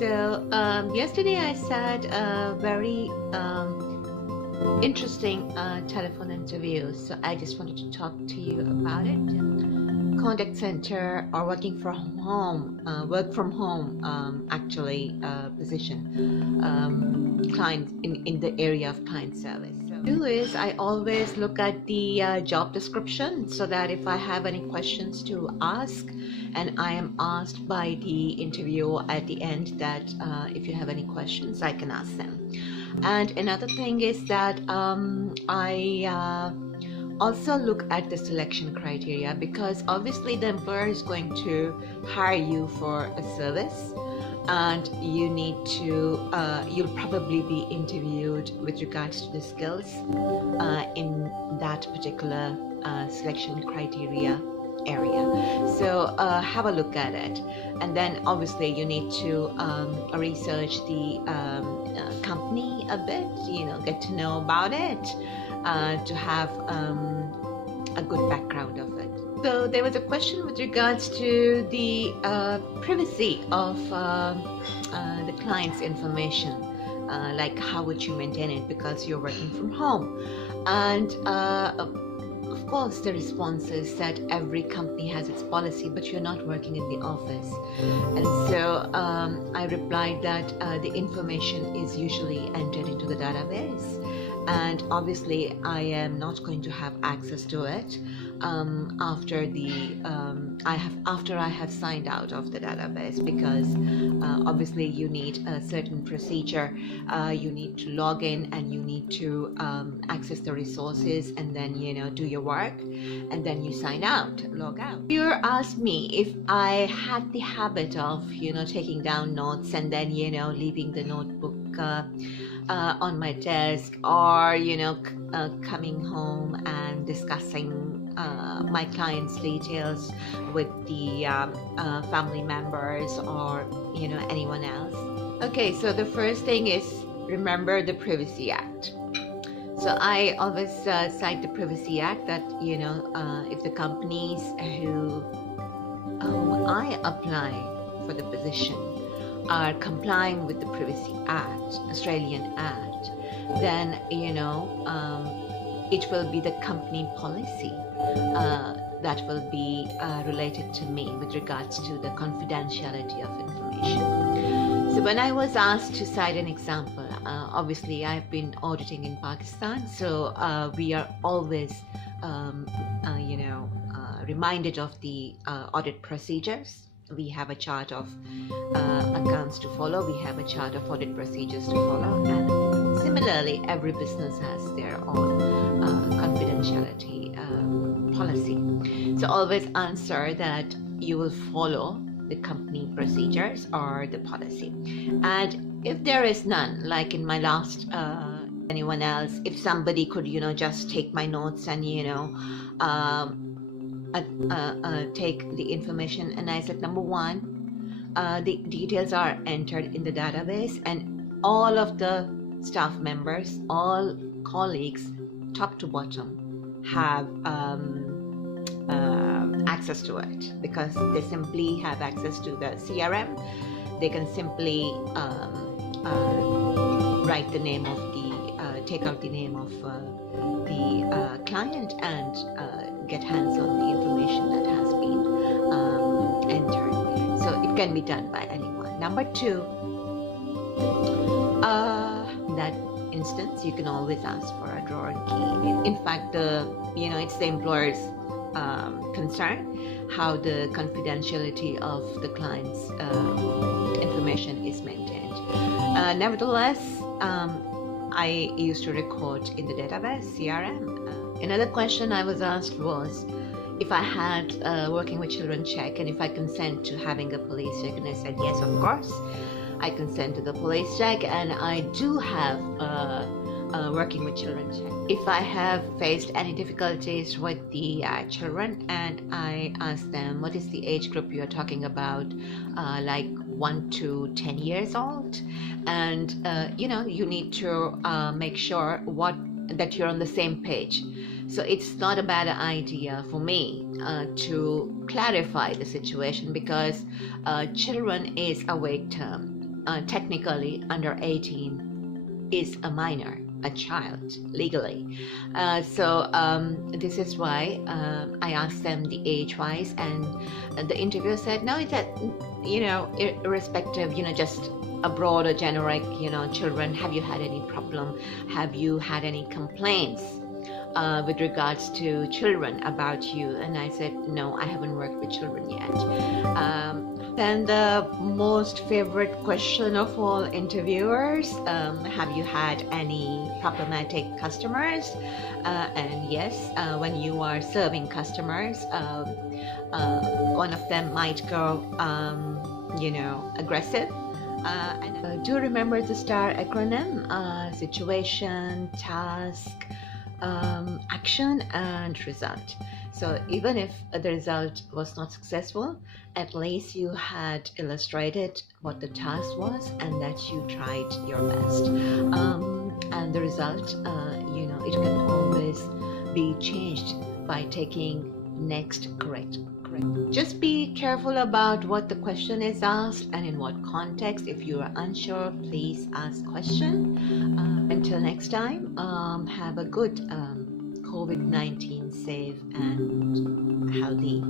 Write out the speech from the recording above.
Yesterday I had a very interesting telephone interview. So I just wanted to talk to you about it. Contact center or working from home, work from home actually position, client in the area of client service. So do is I always look at the job description so that if I have any questions to ask, and I am asked by the interviewer at the end that if you have any questions, I can ask them. And another thing is that I also look at the selection criteria, because obviously the employer is going to hire you for a service, and you need to you'll probably be interviewed with regards to the skills in that particular selection criteria area. So have a look at it, and then obviously you need to research the company a bit, get to know about it, to have a good background of it. So there was a question with regards to the privacy of the client's information, like how would you maintain it because you're working from home. And of course, the response is that every company has its policy, but you're not working in the office. And so I replied that the information is usually entered into the database, and obviously I am not going to have access to it after I have signed out of the database, because obviously you need a certain procedure. You need to log in and you need to access the resources, and then do your work, and then you sign out, log out. You asked me if I had the habit of taking down notes and then leaving the notebook on my desk, or coming home and discussing my client's details with the family members or anyone else. Okay, so the first thing is remember the Privacy Act. So I always cite the Privacy Act that if the companies whom I apply for the position are complying with the Privacy Act, Australian Act, then it will be the company policy that will be related to me with regards to the confidentiality of information. So when I was asked to cite an example, obviously I've been auditing in Pakistan, so we are always reminded of the audit procedures. We have a chart of accounts to follow, we have a chart of audit procedures to follow, and similarly every business has their own confidentiality policy. So always answer that you will follow the company procedures or the policy. And if there is none, like in my last anyone else, if somebody could just take my notes and take the information, and I said, number one, the details are entered in the database, and all of the staff members, all colleagues, top to bottom, have access to it, because they simply have access to the CRM. They can simply write the name of the, take out the name of the client and get hands on the information that has been entered. So it can be done by anyone. Number two, in that instance, you can always ask for a drawer and key. In fact, it's the employer's concern how the confidentiality of the client's information is maintained. Nevertheless, I used to record in the database, CRM. Another question I was asked was if I had working with children check and if I consent to having a police check, and I said yes, of course. I consent to the police check, and I do have working with children check. If I have faced any difficulties with the children, and I ask them what is the age group you're talking about, like 1 to 10 years old, and you need to make sure that you're on the same page. So it's not a bad idea for me to clarify the situation, because children is a vague term. technically under 18 is a minor, a child legally. This is why I asked them the age wise, and the interviewer said, no, it's that, irrespective, just a broad or generic, children, have you had any problem? Have you had any complaints with regards to children about you? And I said, no, I haven't worked with children yet. Then the most favorite question of all interviewers, have you had any problematic customers? And yes, when you are serving customers, one of them might go, aggressive. Do remember the STAR acronym: situation, task, action, and result. So even if the result was not successful, at least you had illustrated what the task was and that you tried your best. And the result, it can always be changed by taking next correct. Just be careful about what the question is asked and in what context. If you are unsure, please ask question. Until next time, have a good COVID-19 safe and healthy